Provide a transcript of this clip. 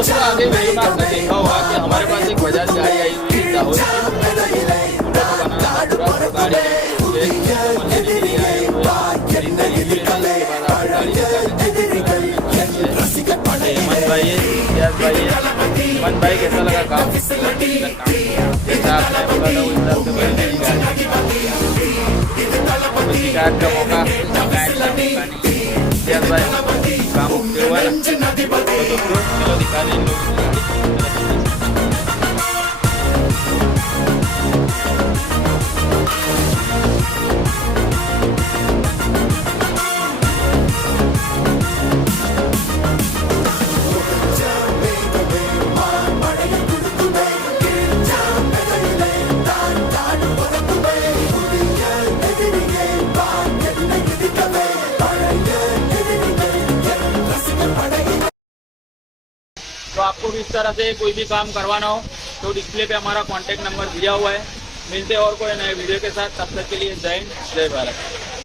दोस्तों आगे वीडियो में आपने देखा होगा कि हमारे पास एक बजाज गाड़ी आई हुई है दाहोद की। मन भाई कैसा लगा काम? जैसा आपने बोला था उस हिसाब से शिकायत का मौका भाई काम ओके हुआ ना। चलो दिखा दें लोग। तो आपको भी इस तरह से कोई भी काम करवाना हो तो डिस्प्ले पे हमारा कॉन्टैक्ट नंबर दिया हुआ है। मिलते हैं और कोई नए वीडियो के साथ, तब तक के लिए जय हिंद जय भारत।